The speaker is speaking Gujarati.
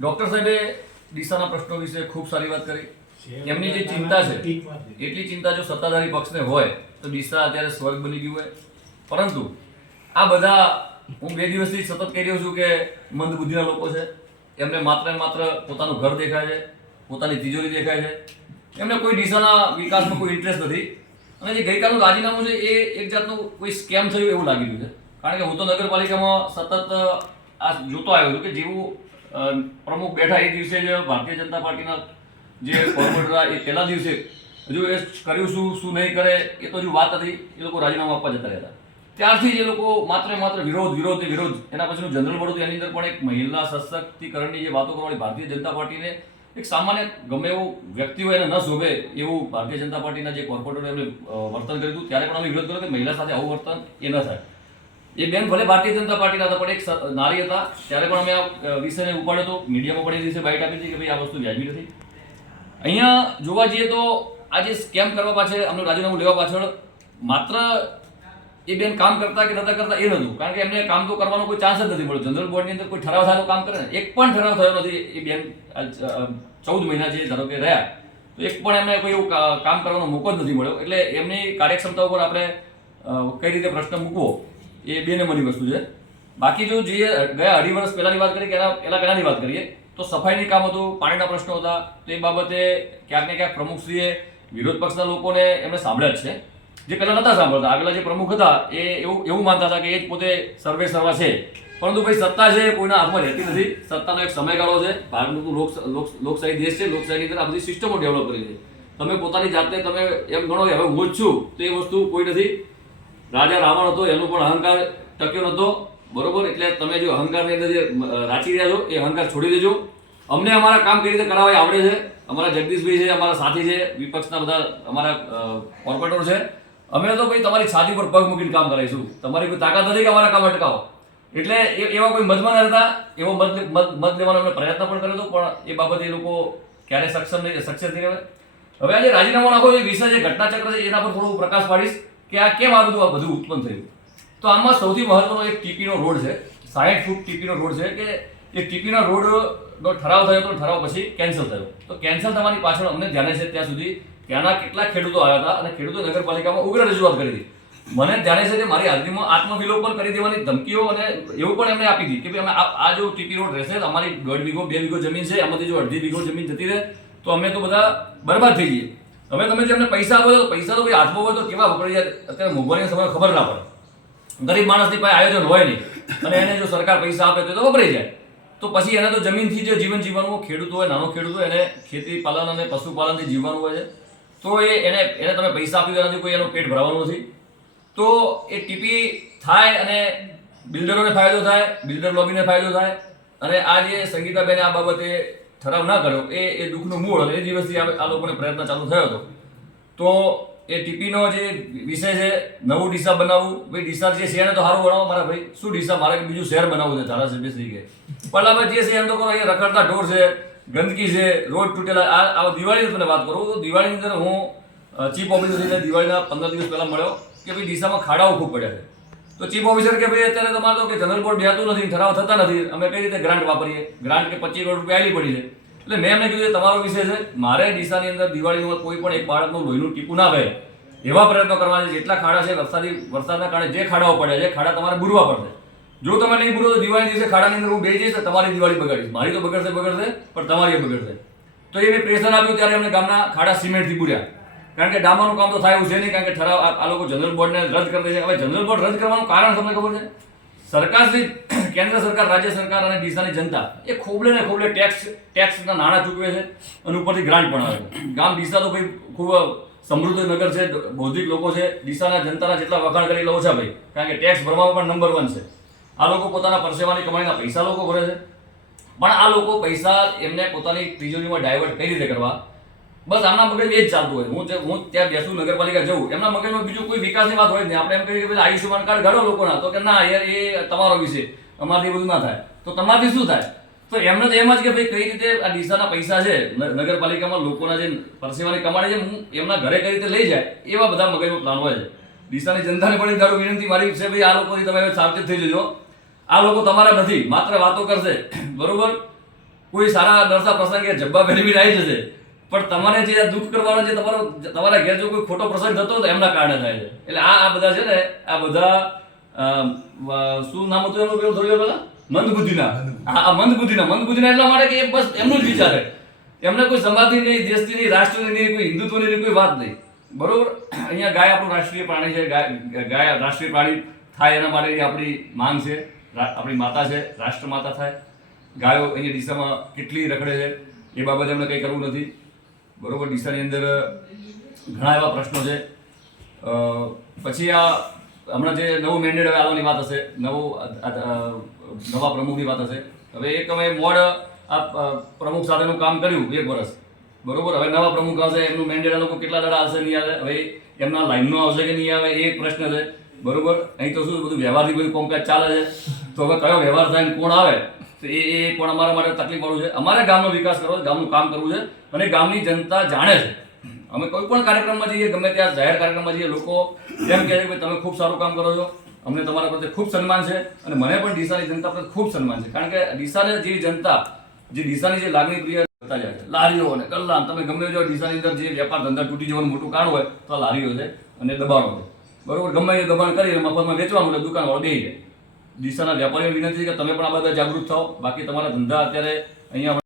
ડોક્ટર સાહેબે દિશાના પ્રશ્નો વિશે ખૂબ સારી વાત કરી. એમની જે ચિંતા છે એટલી ચિંતા જો સત્તાધારી પક્ષને હોય તો દિશા અત્યારે સ્વર્ગ બની ગયું હોય. પરંતુ આ બધા હું બે દિવસથી સતત કહી રહ્યો છું કે મંદ બુદ્ધિના લોકો છે. એમને માત્ર માત્ર પોતાનું ઘર દેખાય છે પોતાની તિજોરી દેખાય છે. એમને કોઈ દિશાના વિકાસમાં કોઈ ઇન્ટરેસ્ટ નથી. અને જે ગઈકાલનું રાજીનામું છે એ એક જાતનું કોઈ સ્કેમ થયું એવું લાગી રહ્યું છે. કારણ કે હું તો નગરપાલિકામાં સતત આ જોતો આવ્યો છું કે જેવું પ્રમુખ બેઠા એ દિવસે જ ભારતીય જનતા પાર્ટીના જે કોર્પોરેટર એ પહેલા દિવસે હજુ એ કર્યું શું શું નહીં કરે, એ તો હજુ વાત હતી, એ લોકો રાજીનામું આપવા જતા રહેતા. ત્યારથી જે લોકો માત્ર માત્ર વિરોધ વિરોધ વિરોધ, એના પછીનું જનરલ વડોદરા એની અંદર પણ એક મહિલા સશક્તિકરણની જે વાતો કરવાની ભારતીય જનતા પાર્ટીને એક સામાન્ય ગમે એવું વ્યક્તિ હોય એને ન શોભે એવું ભારતીય જનતા પાર્ટીના જે કોર્પોરેટરો એમને વર્તન કર્યું હતું, ત્યારે પણ અમે વિરોધ કર્યો કે મહિલા સાથે આવું વર્તન એ ન થાય. એ બેન ભલે ભારતીય જનતા પાર્ટીના હતા, પણ એક નારી હતા. ત્યારે પણ અમે આ વિષયને ઉપાડ્યો હતો. મીડિયામાં પણ એ દિવસે બાઇટ આપી હતી કે ભાઈ આ વસ્તુ વ્યાજબી નથી. અહીંયા જોવા જઈએ તો આ જે સ્કેમ કરવા પાછળ અમને રાજીનામું લેવા પાછળ માત્ર એ બેન કામ કરતા કે નતા કરતા એ નહોતું કારણ કે એમને કામ તો કરવાનો કોઈ ચાન્સ જ નથી મળ્યો. જનરલ બોર્ડની અંદર કોઈ ઠરાવ થાય કામ કરે ને, એક પણ ઠરાવ થયો નથી એ બેન ચૌદ મહિના જે ધારો કે રહ્યા, તો એક પણ એમને કોઈ એવું કામ કરવાનો મોકો જ નથી મળ્યો. એટલે એમની કાર્યક્ષમતા ઉપર આપણે કઈ રીતે પ્રશ્ન મૂકવો? એ બે નંબરની વસ્તુ છે. બાકી જો જે ગયા અઢી વર્ષ પહેલાંની વાત કરીએ કે એના પહેલાં પહેલાંની વાત કરીએ, તો સફાઈની કામ હતું, પાણીના પ્રશ્નો હતા, તો બાબતે ક્યાંક ને ક્યાંક પ્રમુખશ્રીએ વિરોધ પક્ષના લોકોને એમણે સાંભળ્યા જ છે. જે પહેલાં નતા સાંભળતા, આગલા જે પ્રમુખ હતા, એ એવું એવું માનતા હતા કે એ જ પોતે સર્વે સર્વા છે. પરંતુ ભાઈ સત્તા છે, કોઈના હાથમાં રહેતી નથી. સત્તાનો એક સમયગાળો છે. ભારતનું લોક લોક- લોકશાહી દેશ છે. લોકશાહીની અંદર આ બધી સિસ્ટમો ડેવલપ કરી છે. તમે પોતાની જાતને તમે એમ ગણો કે હવે હું જ છું, તો એ વસ્તુ કોઈ નથી. રાજા રાવણ હતો, એનો પણ અહંકાર ટક્યો નહોતો. બરોબર? એટલે તમે જો અહંકારની અંદર જે રાચી રહ્યા છો, એ અહંકાર છોડી દેજો. અમને અમારા કામ કઈ રીતે કરાવવા આવડે છે. અમારા જગદીશભાઈ છે, અમારા સાથી છે, વિપક્ષના બધા અમારા કોર્પોરેટર છે. અમે તો ભાઈ તમારી છાતી પર પગ મૂકીને કામ કરાવીશું. તમારી કોઈ તાકાત નથી કે અમારા કામ અટકાવો. એટલે એવા કોઈ મતમાં હતા એવો મત મત લેવાનો અમે પ્રયત્ન પણ કર્યો હતો, પણ એ બાબતે એ લોકો ક્યારે સક્ષમ નહીં, સક્સેસ નહીં હવે આજે રાજીનામું નાખો એ વિષય જે ઘટનાચક્ર છે, એના પર થોડું પ્રકાશ પાડીશ. કે આ કેમ આ બધું આ બધું ઉત્પન્ન થયું? તો આમાં સૌથી મહત્વનો એક ટીપીનો રોડ છે સાઠ ફૂટ ટીપીનો રોડ છે કે એ ટીપીના રોડનો ઠરાવ થયો તો ઠરાવ પછી કેન્સલ થયો. તો કેન્સલ થવાની પાછળ અમને ધ્યાને છે ત્યાં સુધી ત્યાંના કેટલા ખેડૂતો આવ્યા હતા અને ખેડૂતો નગરપાલિકામાં ઉગ્ર રજૂઆત કરી હતી. મને ધ્યાને છે કે મારી હાજરીમાં આત્મવિલોપન કરી દેવાની ધમકીઓ અને એવું પણ એમને આપી હતી કે ભાઈ અમે આ જો ટીપી રોડ રહેશે, અમારી દોઢ વીઘો, બે વીઘો જમીન છે, એમાંથી જો અડધી વીઘો જમીન જતી રહે, તો અમે તો બધા બરબાદ થઈ જઈએ. હવે તમે જેમને પૈસા આપો તો પૈસા તો ભાઈ હાથમાં હોય તો કેવા વપરાઈ જાય અત્યારે મોંઘવારીના સમય ખબર ના પડે. ગરીબ માણસની પાસે આયોજન હોય નહીં. અને એને જો સરકાર પૈસા આપે તો વપરાઈ જાય. તો પછી એને તો જમીનથી જે જીવન જીવવાનું ખેડૂત હોય, નાનો ખેડૂત હોય, એને ખેતી પાલન અને પશુપાલનથી જીવવાનું હોય છે, તો એ એને એને તમે પૈસા આપી દો એનાથી કોઈ એનું પેટ ભરાવાનું નથી. તો એ ટીપી થાય અને બિલ્ડરોને ફાયદો થાય, બિલ્ડર લોબીને ફાયદો થાય. અને આ જે સંગીતાબેને આ બાબતે ઠરાવ ના કર્યો, એ એ દુઃખનું મૂળ એ દિવસથી આ લોકોને પ્રયત્ન ચાલુ થયો હતો. તો એ ટીપીનો જે વિષય છે, નવું ડીસા બનાવવું, ભાઈ ડીસા જે શહેર તો સારું બનાવો મારા ભાઈ, શું ડીસા? મારે બીજું શહેર બનાવવું છે, ધારાસભ્ય શ્રી કે. પણ અમે જે શહેર તો કરો અહીંયા રખડતા ઢોર છે, ગંદકી છે રોડ તૂટેલા, આ આ દિવાળીની તમને વાત કરું તો દિવાળીની અંદર હું ચીફ ઓફિસર દિવાળીના પંદર દિવસ પહેલા મળ્યો કે ભાઈ ડીસામાં ખાડાઓ ખૂબ પડ્યા છે. તો ચીફ ઓફિસર કે ભાઈ અત્યારે તમારે તો કે જનરલ બોર્ડ બેહતું નથી, ઠરાવ થતા નથી, અમે કઈ રીતે ગ્રાન્ટ વાપરીએ? ગ્રાન્ટ કે પચીસ કરોડ રૂપિયા આવી પડી છે. એટલે મેં એમને કીધું કે તમારો વિષય છે. મારે ડીસાની અંદર દિવાળીમાં કોઈ પણ એક બાળકનું લોહીનું ટીપું ના વહે એવા પ્રયત્નો કરવા છે, જેટલા ખાડા છે, વરસાદી, વરસાદના કારણે જે ખાડાઓ પડ્યા છે ખાડા તમારે બુરવા પડશે. જો તમે નહીં બુરો, તો દિવાળી દિવસે ખાડાની અંદર હું બે જઈશ તમારી દિવાળી બગાડીશ. મારી તો બગડશે બગડશે, પણ તમારી બગડશે. તો એ મેં પ્રેશર આપ્યું, ત્યારે અમને ગામના ખાડા સિમેન્ટથી બુર્યા. કારણ કે ડામાનું કામ તો થાય છે નહીં, કારણ કે ઠરાવ આ લોકો જનરલ બોર્ડને રદ કરી દે છે. હવે જનરલ બોર્ડ રદ કરવાનું કારણ તમને ખબર છે? સરકારશ્રી કેન્દ્ર સરકાર, રાજ્ય સરકાર અને ડીસાની જનતા એ ખોબલે ને ખોબલે ટેક્સ ટેક્સના નાણાં ચૂકવે છે અને ઉપરથી ગ્રાન્ટ પણ આવે છે. ગામ ડીસા તો ભાઈ ખૂબ સમૃદ્ધ નગર છે, બૌદ્ધિક લોકો છે, ડીસાના જનતાના જેટલા વખાણ કરી લો ઓછા ભાઈ, કારણ કે ટેક્સ ભરવામાં પણ નંબર વન છે. આ લોકો પોતાના પરસેવાની કમાણીના પૈસા લોકો ભરે છે. પણ આ લોકો પૈસા એમને પોતાની તિજોરીમાં ડાયવર્ટ કઈ રીતે કરવા? બસ આમના મગજમાં એ જ ચાલતું હોય. હું હું ત્યાં બેસું, નગરપાલિકા જઉં એમના મગજમાં બીજું કોઈ વિકાસની વાત હોય નહીં. આપણે એમ કહીએ કે આયુષ્યમાન કાર્ડ ઘડો લોકોના. તો કે ના, યાર, એ તમારો વિષય અમારાથી બધું ના થાય. તો તમારાથી શું થાય? તો એમને તો એમ જ કે ભાઈ કઈ રીતે આ ડીસાના પૈસા છે નગરપાલિકામાં લોકોના જે પરસેવાની કમાણી છે, હું એમના ઘરે કઈ રીતે લઈ જાય, એવા બધા મગજમાં પ્લાન હોય છે. ડીસાની જનતાને પણ એક વિનંતી મારી છે, ભાઈ આ લોકોથી તમે સાવચેત થઈ જજો. આ લોકો તમારા નથી, માત્ર વાતો કરશે. બરોબર? કોઈ સારા નરસા પ્રસંગે જબ્બા ફેરવીને આવી જશે. પણ તમારે જે આ દુઃખ કરવાનો જે તમારો તમારા ઘેર જો કોઈ ખોટો પ્રસંગ થતો હોય તો એમના કારણે થાય છે. એટલે આ આ બધા છે ને આ બધા શું નામ હતું એમનું પેલું થોડી પેલા મંદબુદ્ધિના. આ મંદબુદ્ધિના. મંદબુદ્ધિના એટલા માટે કે એ બસ એમનું જ વિચારે. એમને કોઈ સમાજની નહીં દેશની નહીં રાષ્ટ્રની નહીં કોઈ હિન્દુત્વની નહીં કોઈ વાત નહીં. બરોબર? અહીંયા ગાય આપણું રાષ્ટ્રીય પ્રાણી છે. ગાય ગાય રાષ્ટ્રીય પ્રાણી થાય એના માટેની આપણી માંગ છે. આપણી માતા છે. રાષ્ટ્ર માતા થાય. ગાયો અહીંયા દિશામાં કેટલી રખડે છે. એ બાબતે એમને કંઈ કરવું નથી. બરોબર, ડીસાની અંદર ઘણા એવા પ્રશ્નો છે. પછી આ, હમણાં જે નવું મેન્ડેટ હવે આવવાની વાત હશે, નવું નવા પ્રમુખની વાત હશે. હવે એક અમે મોડ આ પ્રમુખ સાથેનું કામ કર્યું એક વર્ષ. બરોબર, હવે નવા પ્રમુખ આવશે, એમનું મેન્ડેટ લોકો કેટલા દડા આવશે નહીં આવે, હવે એમના લાઈનનો આવશે કે નહીં આવે, એ એક પ્રશ્ન છે. બરોબર, અહીં તો શું બધું વ્યવહારથી બધું કોમકાજ ચાલે છે. તો હવે કયો વ્યવહાર થાય કોણ આવે? તો એ એ પણ અમારા માટે તકલીફ વાળું છે. અમારે ગામનો વિકાસ કરવો છે, ગામનું કામ કરવું છે અને ગામની જનતા જાણે છે. અમે કોઈ પણ કાર્યક્રમમાં જઈએ, ગમે ત્યાં જાહેર કાર્યક્રમમાં જઈએ, લોકો એમ કહે છે કે તમે ખૂબ સારું કામ કરો છો. અમને તમારા પ્રત્યે ખૂબ સન્માન છે અને મને પણ ડીસાની જનતા પ્રત્યે ખૂબ સન્માન છે. કારણ કે ડીસાને જે જનતા, જે ડીસાની જે લાગણી પ્રિય કરતા જાય છે, લારીઓ અને કલ્લામ, તમે ગમે જો ડીસાની અંદર જે વેપાર ધંધા તૂટી જવાનું મોટું કારણ હોય તો આ લારીઓ છે અને દબાણો છે. બરોબર, ગમે એ દબાણ કરી મફતમાં વેચવાનું એટલે દુકાનવાળો બે જાય. ડીસાના વેપારીઓ વિનંતી છે કે તમે પણ આ બધા જાગૃત થાઓ. બાકી તમારા ધંધા અત્યારે અહીંયા